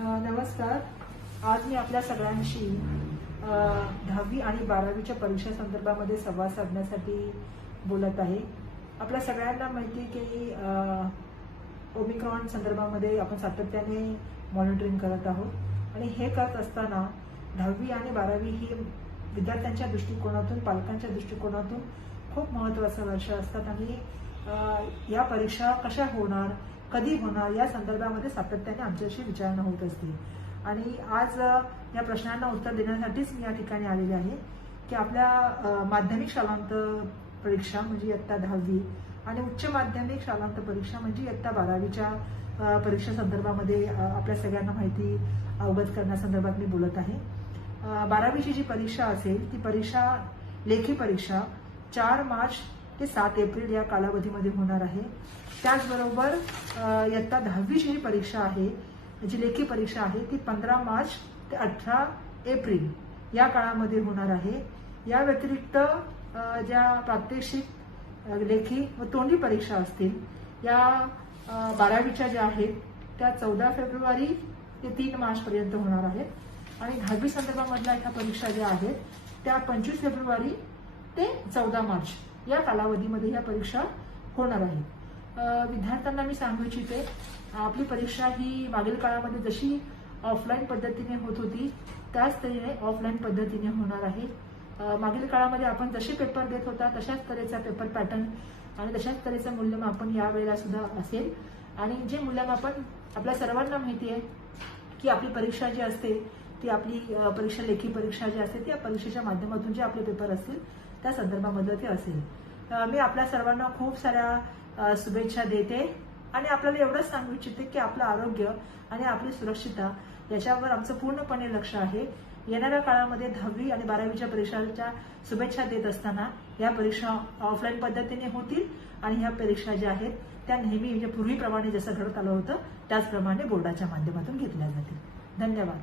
नमस्कार. आज मी आपल्या सगळ्यांशी 10वी आणि 12वीच्या परीक्षा संदर्भामध्ये संवाद साधण्यासाठी बोलत आहे. आपल्या सगळ्यांना माहिती की ओमिक्रॉन संदर्भामध्ये आपण सातत्याने मॉनिटरिंग करत आहोत आणि हे करत असताना 10वी आणि 12वी ही विद्यार्थ्यांच्या दृष्टिकोनातून, पालकांच्या दृष्टिकोनातून खूप महत्त्वाचं वर्ष असतात आणि या परीक्षा कशा होणार, कधी होणार या संदर्भामध्ये सातत्याने आमच्याशी विचारणा होत असते. आणि आज या प्रश्नांना उत्तर देण्यासाठीच मी या ठिकाणी आलेले आहे की आपल्या माध्यमिक शालांत परीक्षा म्हणजे इयत्ता 10वी आणि उच्च माध्यमिक शालांत परीक्षा म्हणजे इयत्ता 12वीच्या परीक्षा संदर्भामध्ये आपल्या सगळ्यांना माहिती अवगत करण्यासंदर्भात मी बोलत आहे. 12वीची जी परीक्षा असेल ती परीक्षा लेखी परीक्षा 4 मार्च ते 7 एप्रिल या कालावधीमध्ये होणार आहे. त्याचबरोबर इयत्ता 10वीची जी परीक्षा आहे, जी लेखी परीक्षा आहे ती 15 मार्च ते 18 एप्रिल या काळामध्ये होणार आहे. या व्यतिरिक्त ज्या प्रात्यक्षिक, लेखी व तोंडी परीक्षा असतील या 12वीच्या ज्या आहेत त्या 14 फेब्रुवारी ते 3 मार्च पर्यंत होणार आहेत आणि 10वी संदर्भामधल्या ह्या परीक्षा ज्या आहेत त्या 25 फेब्रुवारी ते 14 मार्च या कालावधीमध्ये ह्या परीक्षा होणार आहेत. विद्यार्थ्यांना मी सांगू इच्छिते, आपली परीक्षा ही मागील काळामध्ये जशी ऑफलाईन पद्धतीने होत होती त्याच तऱ्हेने ऑफलाईन पद्धतीने होणार आहे. मागील काळामध्ये आपण जसे पेपर देत होता तशाच तऱ्हेचा पेपर पॅटर्न आणि तशाच तऱ्हेचं मूल्यमापन यावेळेला सुद्धा असेल. आणि जे मूल्यमापन आपल्या सर्वांना माहिती आहे की आपली परीक्षा जी असते ती आपली परीक्षा लेखी परीक्षा जी असते त्या परीक्षेच्या माध्यमातून जे आपले पेपर असतील त्या संदर्भामध्ये ते असेल. मी आपल्या सर्वांना खूप साऱ्या शुभेच्छा देते आणि आपल्याला एवढंच सांगू इच्छिते की आपलं आरोग्य आणि आपली सुरक्षितता याच्यावर आमचं पूर्णपणे लक्ष आहे. येणाऱ्या काळामध्ये 10वी आणि 12वीच्या परीक्षांच्या शुभेच्छा देत असताना या परीक्षा ऑफलाईन पद्धतीने होतील आणि ह्या परीक्षा ज्या आहेत त्या नेहमी म्हणजे पूर्वीप्रमाणे जसं घडत आलं होतं त्याचप्रमाणे बोर्डाच्या माध्यमातून घेतल्या जातील. धन्यवाद.